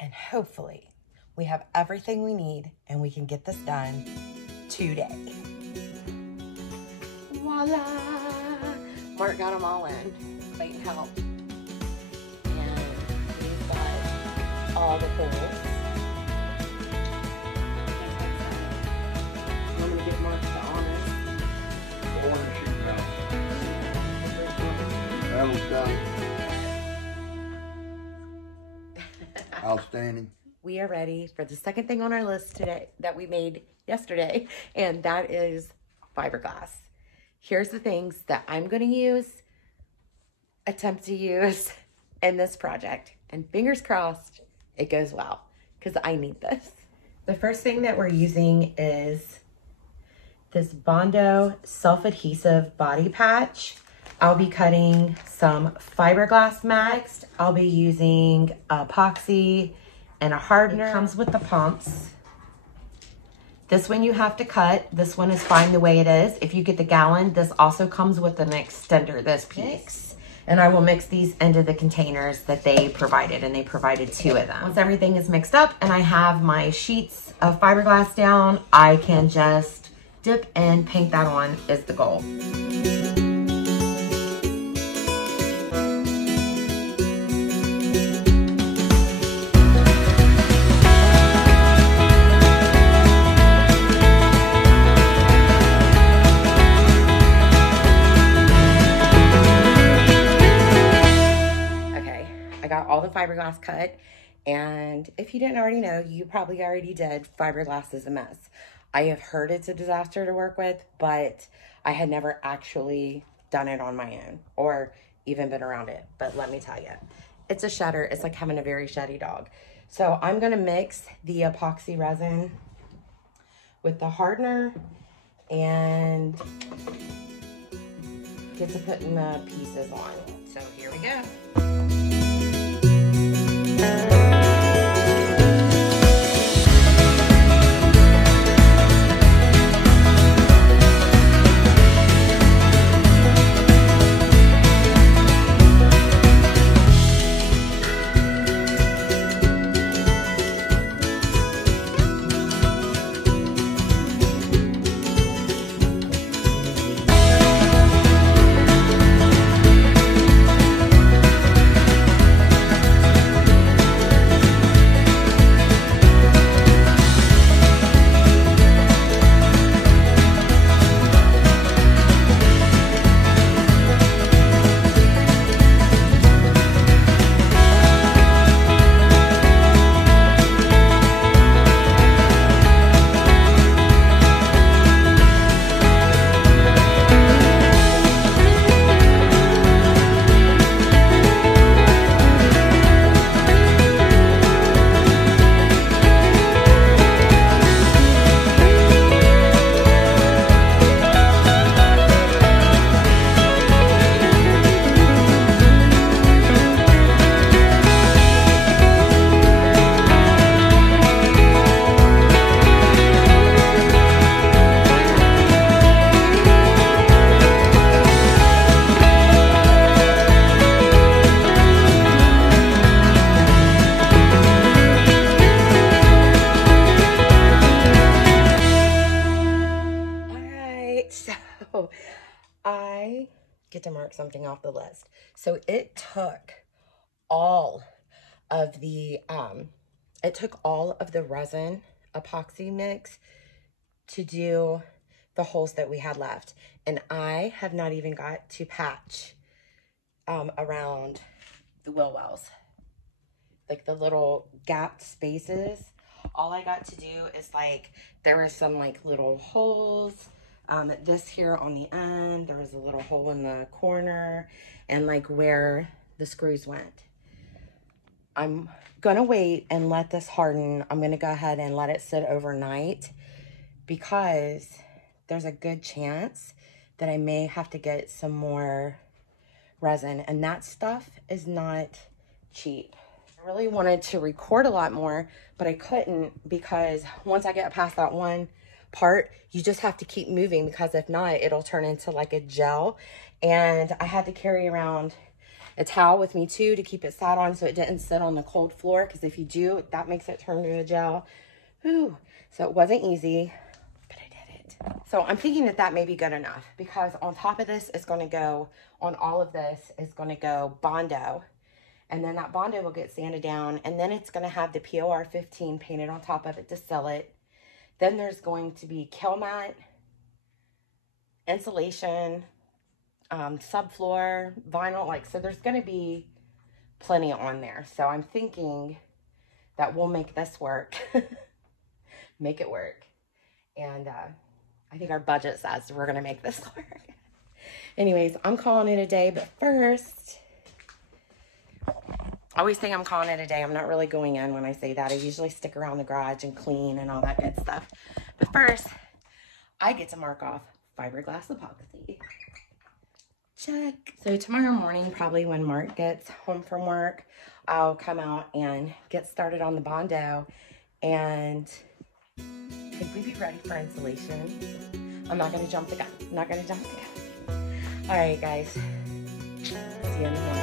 and hopefully we have everything we need and we can get this done today. Voila! Mark got them all in. Clayton helped. And he's got all the holes. I'm going to give Mark the honors. That was done. Outstanding. We are ready for the second thing on our list today that we made yesterday, and that is fiberglass. Here's the things that I'm going to attempt to use in this project, and fingers crossed it goes well because I need this. The first thing that we're using is this Bondo self-adhesive body patch. I'll be cutting some fiberglass next. I'll be using epoxy and a hardener. It comes with the pumps. This one you have to cut. This one is fine the way it is. If you get the gallon, this also comes with an extender, this piece. And I will mix these into the containers that they provided, and they provided 2 of them. Once everything is mixed up and I have my sheets of fiberglass down, I can just dip and paint that on is the goal. All the fiberglass cut, and if you didn't already know, you probably already did. Fiberglass is a mess. I have heard it's a disaster to work with, but I had never actually done it on my own or even been around it. But let me tell you, it's a shedder. It's like having a very sheddy dog. So I'm going to mix the epoxy resin with the hardener and get to putting the pieces on. So here we go. I get to mark something off the list. So it took all of the resin epoxy mix to do the holes that we had left. And I have not even got to patch around the wheel wells, like the little gapped spaces. All I got to do is like, there were some like little holes. This here on the end, there was a little hole in the corner, and like where the screws went. I'm gonna wait and let this harden. I'm gonna go ahead and let it sit overnight because there's a good chance that I may have to get some more resin, and that stuff is not cheap. I really wanted to record a lot more, but I couldn't because once I get past that one part, you just have to keep moving, because if not, it'll turn into like a gel. And I had to carry around a towel with me too to keep it sat on so it didn't sit on the cold floor, because if you do, that makes it turn to a gel. Whew. So it wasn't easy, but I did it. So I'm thinking that that may be good enough, because on top of this is going to go, on all of this is going to go Bondo. And then that Bondo will get sanded down, and then it's going to have the POR 15 painted on top of it to sell it. Then there's going to be kill mat, insulation, subfloor, vinyl, like, so there's going to be plenty on there. So I'm thinking that we'll make this work. Make it work. And I think our budget says we're going to make this work. Anyways, I'm calling it a day, but first, I always say I'm calling it a day. I'm not really going in when I say that. I usually stick around the garage and clean and all that good stuff. But first, I get to mark off fiberglass epoxy. Check. So tomorrow morning, probably when Mark gets home from work, I'll come out and get started on the Bondo. And I think we'd be ready for installation. I'm not going to jump the gun. I'm not going to jump the gun. All right, guys. See you in the morning.